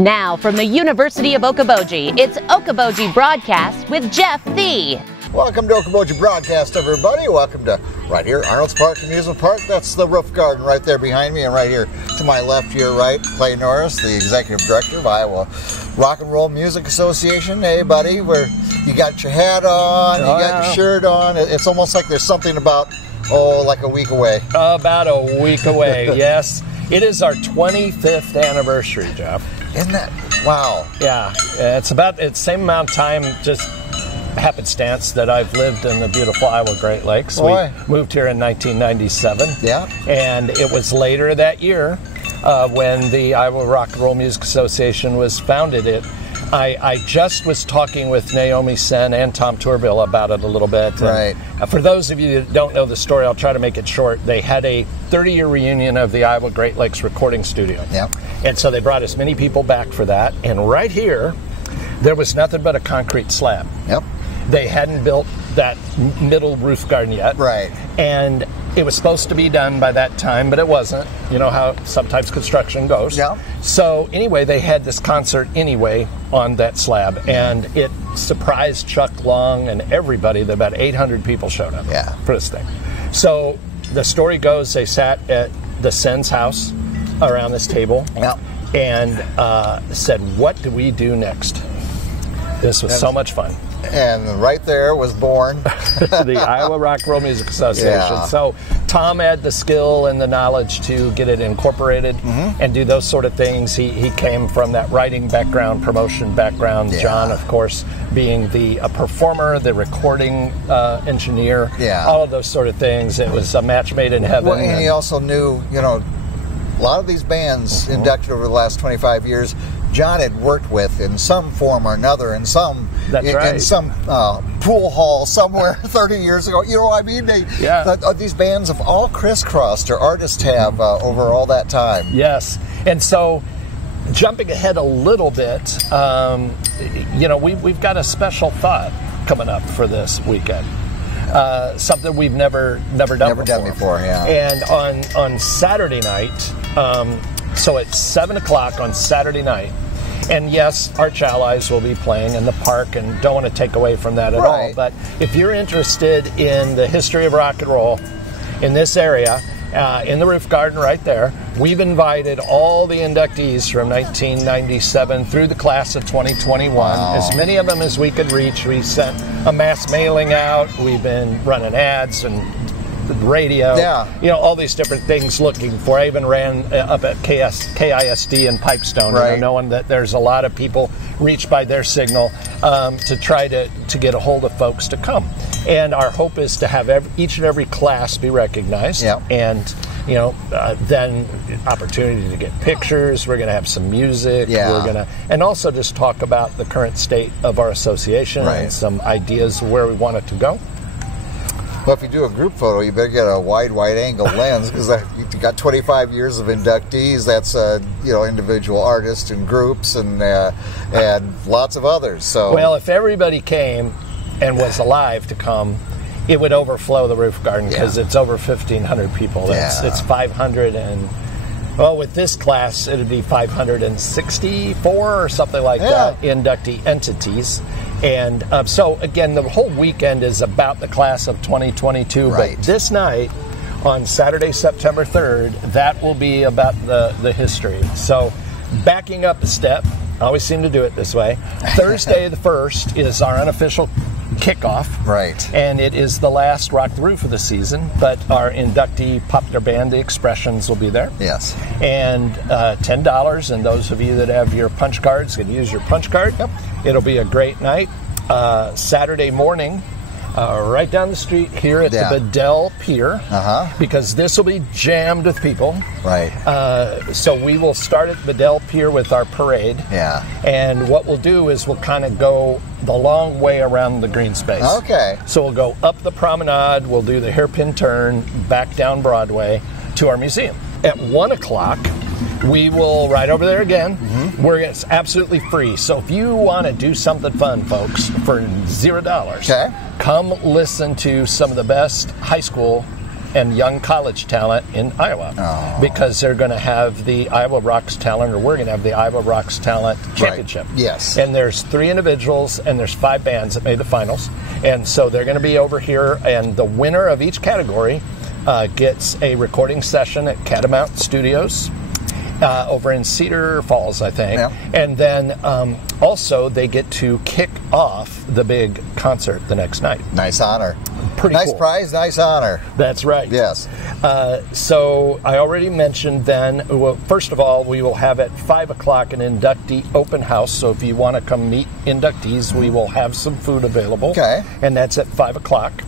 Now, from the University of Okoboji, it's Okoboji Broadcast with Jeff Thee. Welcome to Okoboji Broadcast, everybody. Welcome to right here, Arnold's Park Amusement Park. That's the roof garden right there behind me, and right here to my left, your right, Clay Norris, the Executive Director of Iowa Rock and Roll Music Association. Hey, buddy, you got your hat on, you got your shirt on. It's almost like there's something about, like a week away. About a week away, yes. It is our 25th anniversary, Jeff. Isn't that? Wow. Yeah, it's about the same amount of time, just happenstance, that I've lived in the beautiful Iowa Great Lakes. Boy. We moved here in 1997. Yeah. And it was later that year when the Iowa Rock and Roll Music Association was founded. I just was talking with Naomi Sen and Tom Tourville about it a little bit. Right. For those of you that don't know the story, I'll try to make it short. They had a 30-year reunion of the Iowa Great Lakes recording studio. Yep. And so they brought as many people back for that. And right here, there was nothing but a concrete slab. Yep. They hadn't built that middle roof garden yet. Right. And it was supposed to be done by that time, but it wasn't. You know how sometimes construction goes. Yeah. So anyway, they had this concert anyway on that slab, and it surprised Chuck Long and everybody that about 800 people showed up for this thing. So the story goes they sat at the Sen's house around this table and said, what do we do next? This was so much fun. And right there was born the Iowa Rock and Roll Music Association. Yeah. So Tom had the skill and the knowledge to get it incorporated and do those sort of things. He came from that writing background, promotion background. Yeah. John, of course, being the performer, the recording engineer, all of those sort of things. It was a match made in heaven. Well, and he also knew, a lot of these bands inducted over the last 25 years, John had worked with in some form or another, in some pool hall somewhere 30 years ago. You know what I mean? These bands have all crisscrossed, or artists have, over all that time. Yes. And so, jumping ahead a little bit, we've got a special thought coming up for this weekend. Something we've never done before. And on Saturday night, so at 7 o'clock on Saturday night, and yes, Arch Allies will be playing in the park, and don't want to take away from that at all, but if you're interested in the history of rock and roll in this area, in the roof garden right there, we've invited all the inductees from 1997 through the class of 2021, as many of them as we could reach. We sent a mass mailing out, we've been running ads and radio, all these different things looking for. I even ran up at KISD in Pipestone, knowing that there's a lot of people reached by their signal to try to get a hold of folks to come. And our hope is to have each and every class be recognized, and then opportunity to get pictures. We're going to have some music. We're going to, and also just talk about the current state of our association and some ideas of where we want it to go. Well, if you do a group photo, you better get a wide-angle lens, because you've got 25 years of inductees. That's individual artists and groups and lots of others. So, well, if everybody came and was alive to come, it would overflow the roof garden, because it's over 1,500 people. It's 500 and. Well, with this class, it would be 564 or something like that, inductee entities. And so, again, the whole weekend is about the class of 2022. But this night, on Saturday, September 3rd, that will be about the history. So, backing up a step, I always seem to do it this way. Thursday the 1st is our unofficial kickoff. And it is the last Rock the Roof of the season, but our inductee popular band, The Expressions, will be there. Yes. And $10, and those of you that have your punch cards can use your punch card. It'll be a great night. Saturday morning, right down the street here at the Bedell Pier, because this will be jammed with people. So we will start at Bedell Pier with our parade. And what we'll do is we'll kind of go the long way around the green space. So we'll go up the promenade, we'll do the hairpin turn, back down Broadway to our museum. At 1 o'clock, we will ride over there again, where it's absolutely free. So if you want to do something fun, folks, for $0, come listen to some of the best high school and young college talent in Iowa because they're going to have the Iowa Rocks Talent, or we're going to have the Iowa Rocks Talent Championship. Right. Yes. And there's 3 individuals and there's 5 bands that made the finals. And so they're going to be over here, and the winner of each category gets a recording session at Catamount Studios over in Cedar Falls, I think. Yeah. And then also they get to kick off the big concert the next night. Nice honor. Pretty nice cool. Prize, nice honor. That's right. Yes. So I already mentioned then, well, first of all, we will have at 5 o'clock an inductee open house. So if you want to come meet inductees, we will have some food available. Okay. And that's at 5 o'clock.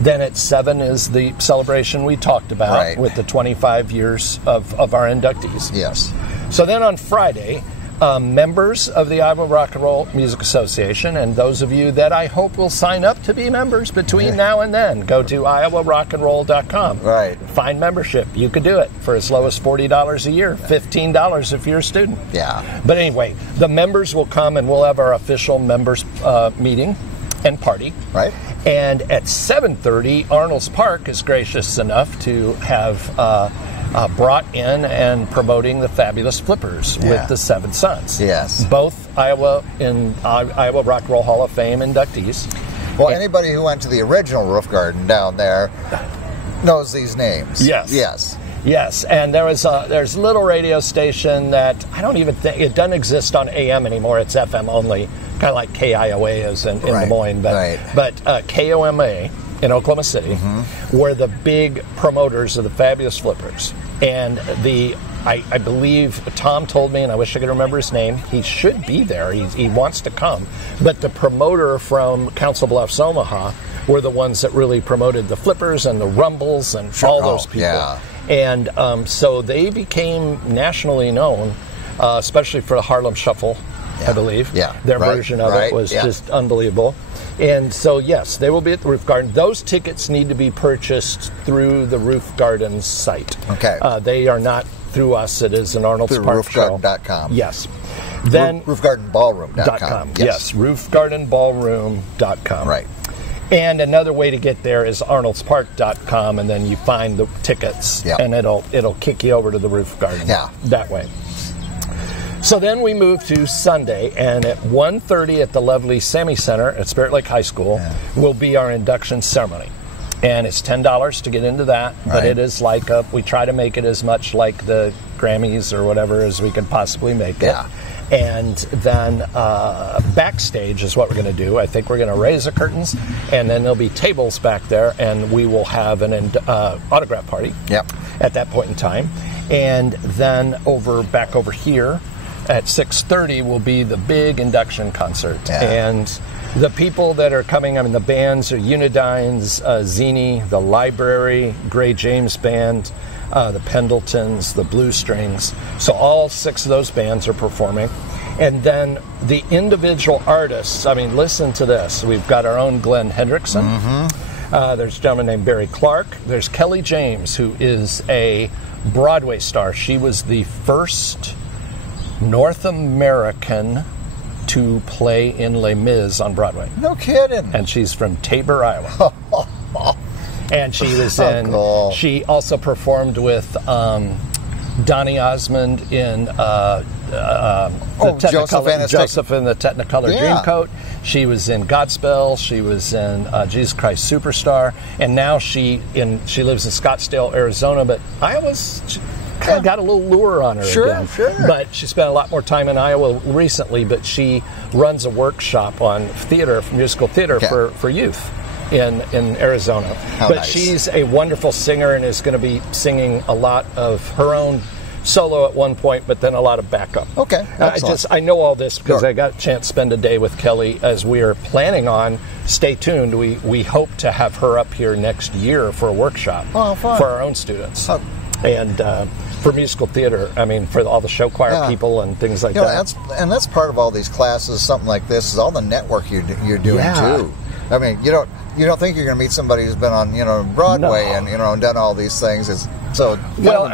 Then at 7 is the celebration we talked about with the 25 years of our inductees. Yes. So then on Friday, members of the Iowa Rock and Roll Music Association, and those of you that I hope will sign up to be members between now and then, go to iowarockandroll.com. Right. Find membership. You could do it for as low as $40 a year, $15 if you're a student. Yeah. But anyway, the members will come and we'll have our official members meeting and party. Right. And at 7:30, Arnold's Park is gracious enough to have brought in and promoting the Fabulous Flippers with the 7 Sons. Yes. Both Iowa Rock and Roll Hall of Fame inductees. Well, anybody who went to the original Roof Garden down there knows these names. Yes. Yes. Yes, and there's a little radio station that I don't even think, it doesn't exist on AM anymore. It's FM only, kind of like KIOA is in Des Moines. But KOMA in Oklahoma City were the big promoters of the Fabulous Flippers. And I believe Tom told me, and I wish I could remember his name, he should be there. He wants to come. But the promoter from Council Bluffs, Omaha, were the ones that really promoted the Flippers and the Rumbles and all those people. Yeah. And so they became nationally known, especially for the Harlem Shuffle, I believe. Yeah. Their version of it was just unbelievable. And so, yes, they will be at the Roof Garden. Those tickets need to be purchased through the Roof Garden site. Okay. They are not through us. It is an Arnold's Park show. roofgarden.com. Yes. Then roofgardenballroom.com. Yes, roofgardenballroom.com. Right. And another way to get there is arnoldspark.com, and then you find the tickets, and it'll kick you over to the Roof Garden that way. So then we move to Sunday, and at 1:30 at the lovely Sammy Center at Spirit Lake High School will be our induction ceremony. And it's $10 to get into that, but it is like we try to make it as much like the Grammys or whatever as we can possibly make it. And then backstage is what we're going to do. I think we're going to raise the curtains, and then there'll be tables back there, and we will have an autograph party at that point in time. And then back over here at 6:30 will be the big induction concert. And the people that are coming, I mean, the bands are Unidynes, Zini, the Library, Gray James Band, the Pendletons, the Blue Strings. So all 6 of those bands are performing. And then the individual artists, I mean, listen to this. We've got our own Glenn Hendrickson. There's a gentleman named Barry Clark. There's Kelly James, who is a Broadway star. She was the first North American to play in Les Mis on Broadway. No kidding. And she's from Tabor, Iowa. And she was she also performed with Donny Osmond in Joseph in the Technicolor Dreamcoat. She was in Godspell. She was in Jesus Christ Superstar. And now she lives in Scottsdale, Arizona. But Iowa's kind of got a little lure on her again. But she spent a lot more time in Iowa recently. But she runs a workshop on musical theater for youth in Arizona. She's a wonderful singer and is going to be singing a lot of her own solo at one point, but then a lot of backup. I know all this because I got a chance to spend a day with Kelly as we are planning on. Stay tuned. We hope to have her up here next year for a workshop for our own students. And for musical theater, I mean, for all the show choir people and things like that. That's part of all these classes. Something like this is all the network you're doing too. I mean, you don't think you're going to meet somebody who's been on Broadway and done all these things. I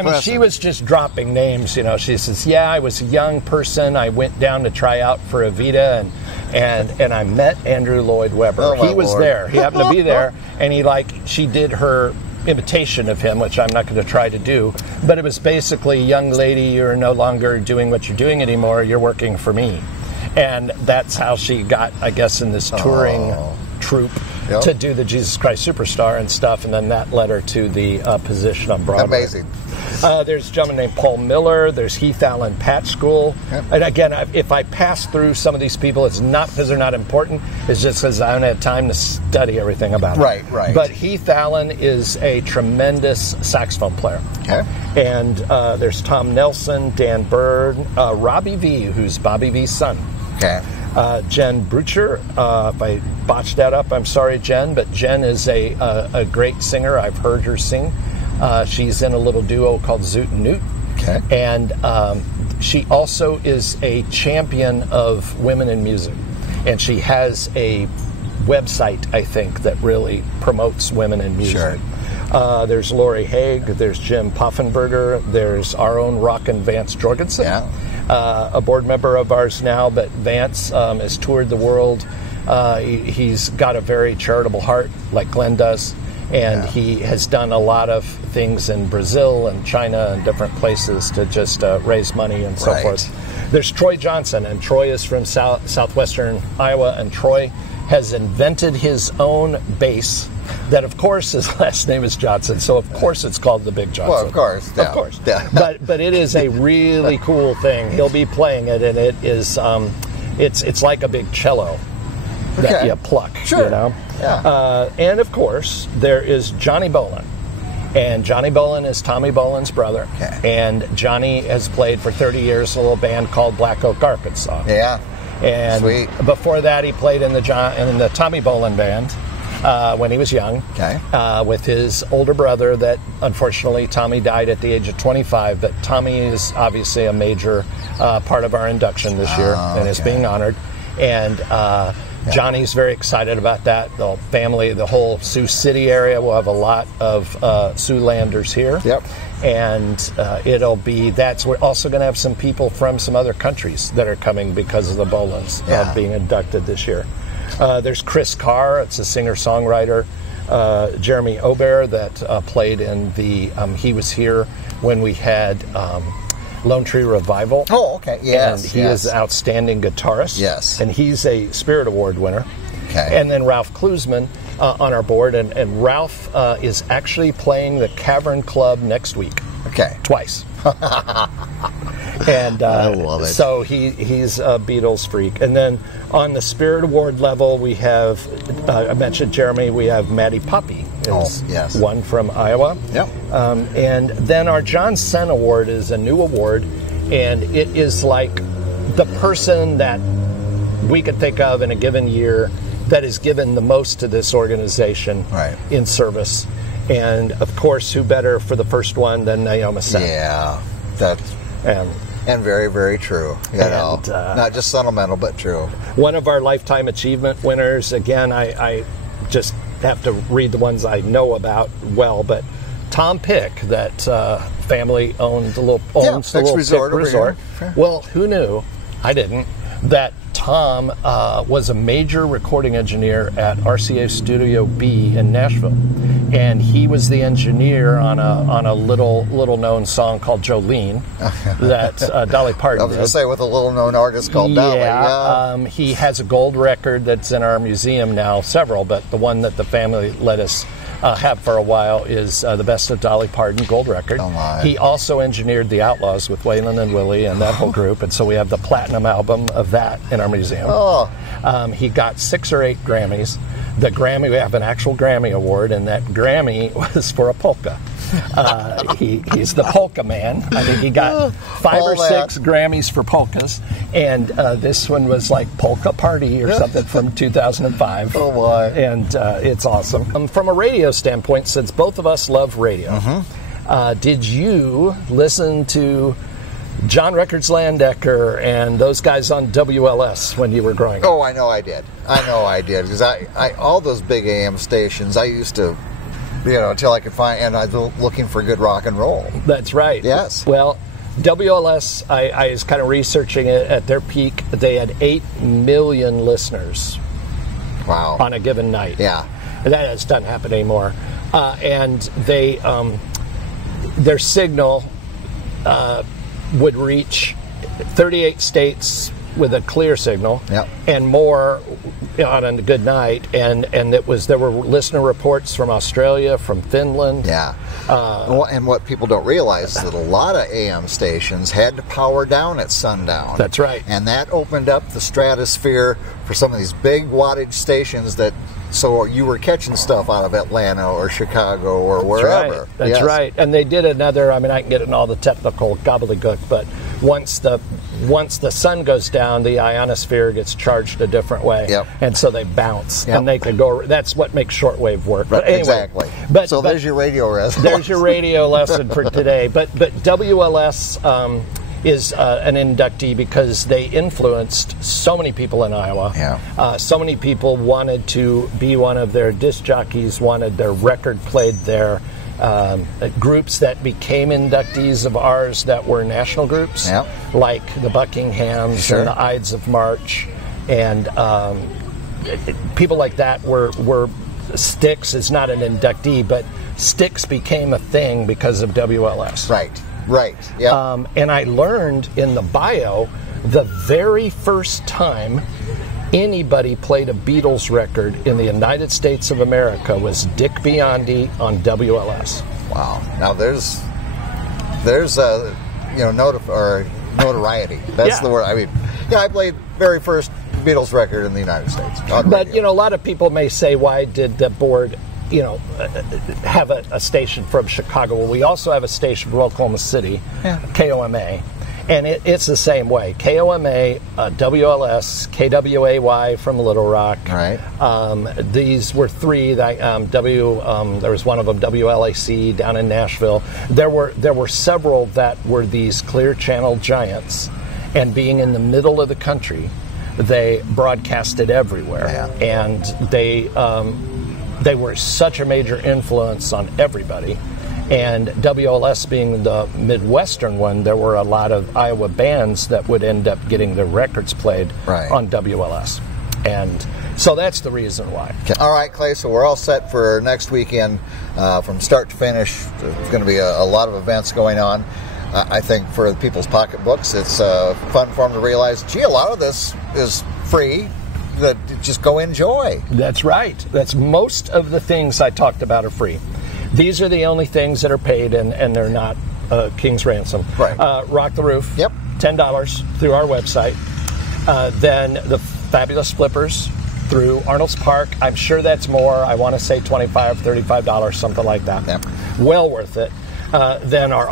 mean, she was just dropping names. She says, "Yeah, I was a young person. I went down to try out for Evita, and I met Andrew Lloyd Webber. He was there. He happened to be there, and she did her imitation of him, which I'm not going to try to do. But it was basically, young lady, you're no longer doing what you're doing anymore. You're working for me. And that's how she got, I guess, in this touring troupe to do the Jesus Christ Superstar and stuff. And then that led her to the position on Broadway. Amazing. There's a gentleman named Paul Miller. There's Heath Allen Pat School. Yep. And again, if I pass through some of these people, it's not because they're not important. It's just because I don't have time to study everything about them. Right. But Heath Allen is a tremendous saxophone player. Okay. And there's Tom Nelson, Dan Bird, Robbie V, who's Bobby V's son. Okay. Jen Brucher. If I botched that up, I'm sorry, Jen. But Jen is a great singer. I've heard her sing. She's in a little duo called Zoot and Newt. Okay. And she also is a champion of women in music. And she has a website, I think, that really promotes women in music. Sure. There's Lori Haig. There's Jim Poffenberger. There's our own Rockin' Vance Jorgensen. Yeah. A board member of ours now, but Vance has toured the world. He's got a very charitable heart, like Glenn does. And he has done a lot of things in Brazil and China and different places to just raise money and so forth. There's Troy Johnson, and Troy is from southwestern Iowa, and Troy has invented his own bass that, of course, his last name is Johnson, so of course it's called the Big Johnson. Well, of course. Yeah. Of course. Yeah. But it is a really cool thing. He'll be playing it, and it is it's like a big cello that you pluck, sure. you know? Yeah. And, of course, there is Johnny Bolin. And Johnny Bolin is Tommy Bolin's brother. Okay. And Johnny has played for 30 years in a little band called Black Oak, Arkansas. Yeah. And Sweet. Before that, he played in the Tommy Bolin band when he was young. Okay. With his older brother that, unfortunately, Tommy died at the age of 25. But Tommy is obviously a major part of our induction this year and is being honored. And Johnny's very excited about that. The family, the whole Sioux City area will have a lot of Siouxlanders here. Yep. And we're also going to have some people from some other countries that are coming because of the Bolins being inducted this year. There's Chris Carr, it's a singer-songwriter. Jeremy Aubert that played in he was here when we had Lone Tree Revival. Oh, okay. Yes. And he is an outstanding guitarist. Yes. And he's a Spirit Award winner. Okay. And then Ralph Klusman on our board. And Ralph is actually playing the Cavern Club next week. Okay. Twice. And I love it. So he's a Beatles freak. And then on the Spirit Award level, we have, I mentioned Jeremy, we have Maddie Poppy. One from Iowa. Yep. And then our John Senn Award is a new award, and it is like the person that we could think of in a given year that has given the most to this organization in service. And, of course, who better for the first one than Naomi Senn? Yeah, that's... And very, very true. You know, not just sentimental, but true. One of our Lifetime Achievement winners, again, I just have to read the ones I know about well, but Tom Pick, that family owns the little Pick Resort. Sure. Well, who knew? I didn't. That Tom was a major recording engineer at RCA Studio B in Nashville, and he was the engineer on a little known song called Jolene that Dolly Parton did. I was going to say, with a little known artist called Dolly. Yeah, he has a gold record that's in our museum now, several, but the one that the family let us have for a while is the Best of Dolly Parton gold record. Oh my. He also engineered the Outlaws with Waylon and Willie and that whole group, and so we have the platinum album of that in our museum. He got 6 or 8 Grammys. The Grammy, we have an actual Grammy award, and that Grammy was for a polka. He's the polka man. I think he got 5 or 6 Grammys for polkas, and this one was like Polka Party or something from 2005. Oh boy! And it's awesome. From a radio standpoint, since both of us love radio, did you listen to John Records Landecker and those guys on WLS when you were growing up? Oh, I know I did. Because I all those big AM stations, I used to, until I could find, and I was looking for good rock and roll. That's right. Yes. Well, WLS, I was kind of researching it. At their peak, they had 8 million listeners. Wow. On a given night. Yeah. That doesn't happen anymore. And they their signal would reach 38 states with a clear signal, and more on a good night. And there were listener reports from Australia, from Finland. And what people don't realize is that a lot of AM stations had to power down at sundown. That's right. And that opened up the stratosphere for some of these big wattage stations so you were catching stuff out of Atlanta or Chicago or wherever. That's right. And they did another, I can get in all the technical gobbledygook, but once the sun goes down, the ionosphere gets charged a different way. And so they bounce. And they could go, that's what makes shortwave work. Right, anyway, exactly. But there's your radio lesson. There's your radio lesson for today. But WLS is an inductee because they influenced so many people in Iowa. So many people wanted to be one of their disc jockeys, wanted their record played there. Groups that became inductees of ours that were national groups, like the Buckinghams and the Ides of March, and people like that were Styx is not an inductee, but Styx became a thing because of WLS. Right. And I learned in the bio the very first time anybody played a Beatles record in the United States of America was Dick Biondi on WLS. Wow. Now there's notoriety. That's the word. I played very first Beatles record in the United States. But a lot of people may say, why did the board have a station from Chicago? Well, we also have a station from Oklahoma City, KOMA. And it's the same way. KOMA, WLS, KWAY from Little Rock. Right. These were three. There was one of them, WLAC, down in Nashville. There were several that were these clear channel giants. And being in the middle of the country, they broadcasted everywhere. And they were such a major influence on everybody. And WLS being the Midwestern one, there were a lot of Iowa bands that would end up getting their records played on WLS. And so that's the reason why. All right, Clay, so we're all set for next weekend from start to finish. There's going to be a lot of events going on. I think for people's pocketbooks, it's fun for them to realize, gee, a lot of this is free. Just go enjoy. That's right. That's most of the things I talked about are free. These are the only things that are paid, and they're not King's Ransom. Right. Rock the Roof, $10 through our website. Then the Fabulous Flippers through Arnold's Park. I'm sure that's more. I want to say $25, $35, something like that. Well worth it. Then our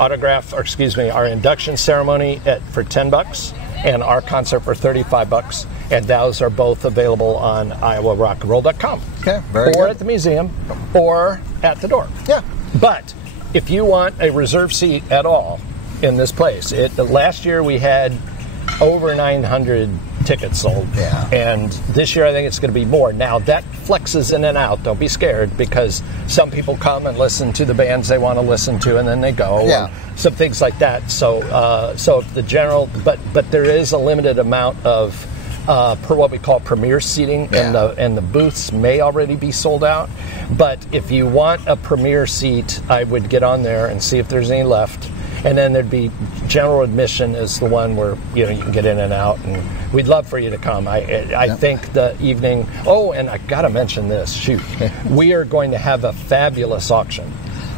induction ceremony for $10, and our concert for $35. And those are both available on IowaRockandRoll.com. Okay, very good. Or at the museum, or at the door. But if you want a reserve seat at all in this place, last year we had over 900 tickets sold. And this year I think it's going to be more. Now that flexes in and out. Don't be scared, because some people come and listen to the bands they want to listen to, and then they go. Some things like that. So the general, but there is a limited amount of per what we call premier seating, and the booths may already be sold out. But if you want a premier seat, I would get on there and see if there's any left. And then there'd be general admission is the one where you can get in and out, and we'd love for you to come. I think the evening. Oh, and I got to mention this. Shoot, we are going to have a fabulous auction.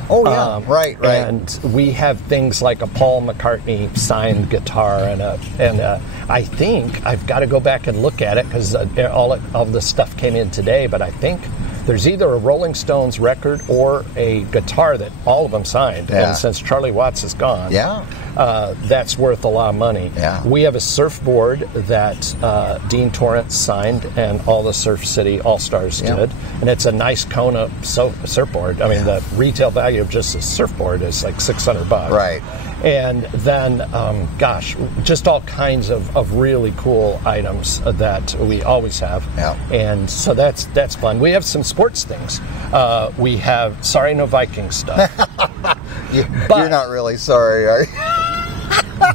Oh yeah, right. And we have things like a Paul McCartney signed guitar, and I think I've got to go back and look at it, because all the stuff came in today. But I think there's either a Rolling Stones record or a guitar that all of them signed. And since Charlie Watts is gone, that's worth a lot of money. We have a surfboard that Dean Torrance signed, and all the Surf City All-Stars did. And it's a nice Kona surfboard. I mean, the retail value of just a surfboard is like $600. Right. And then, just all kinds of really cool items that we always have. And so that's fun. We have some sports things. We have Sorry No Vikings stuff. You're not really sorry, are you?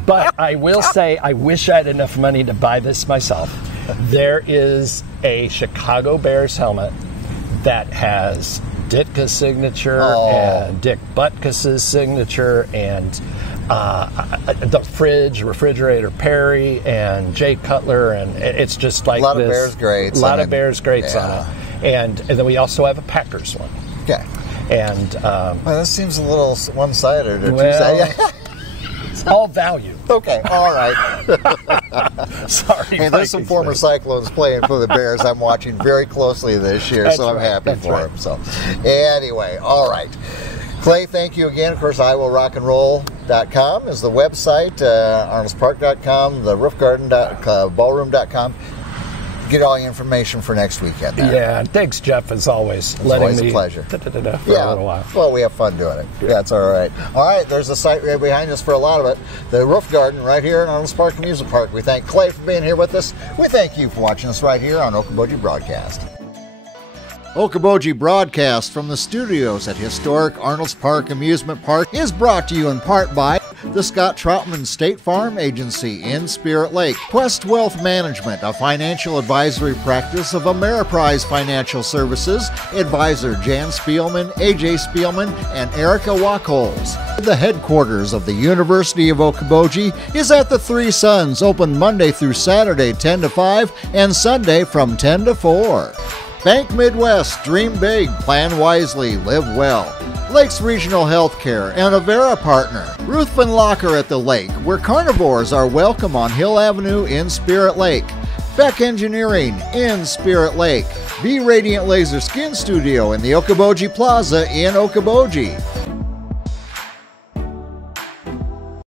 But I will say, I wish I had enough money to buy this myself. There is a Chicago Bears helmet that has Ditka's signature and Dick Butkus's signature and the refrigerator Perry and Jay Cutler, and it's just like a lot of Bears greats. A lot of Bears greats on it. And then we also have a Packers one. Okay. And well, that seems a little one-sided. It's all value. Okay, all right. Sorry. Hey, there's some former Cyclones playing for the Bears I'm watching very closely this year, so I'm happy for them. So, anyway, all right. Clay, thank you again. Of course, IWillRockandRoll.com is the website, Arnold'sPark.com, the roofgarden.ballroom.com. Get all the information for next weekend. Yeah, thanks, Jeff, as always. It's always a pleasure. For a little while. Well, we have fun doing it. Yeah, that's all right. All right, there's a site right behind us for a lot of it. The Roof Garden right here in Arnold's Park Amusement Park. We thank Clay for being here with us. We thank you for watching us right here on Okoboji Broadcast. Okoboji Broadcast from the studios at historic Arnold's Park Amusement Park is brought to you in part by the Scott Troutman State Farm Agency in Spirit Lake, Quest Wealth Management, a financial advisory practice of Ameriprise Financial Services, advisor Jan Spielman, AJ Spielman, and Erica Wachholz. The headquarters of the University of Okoboji is at the Three Sons, open Monday through Saturday 10 to 5 and Sunday from 10 to 4. Bank Midwest, dream big, plan wisely, live well. Lakes Regional Healthcare and Avera Partner. Ruthven Locker at the Lake, where carnivores are welcome on Hill Avenue in Spirit Lake. Beck Engineering in Spirit Lake. Be Radiant Laser Skin Studio in the Okoboji Plaza in Okoboji.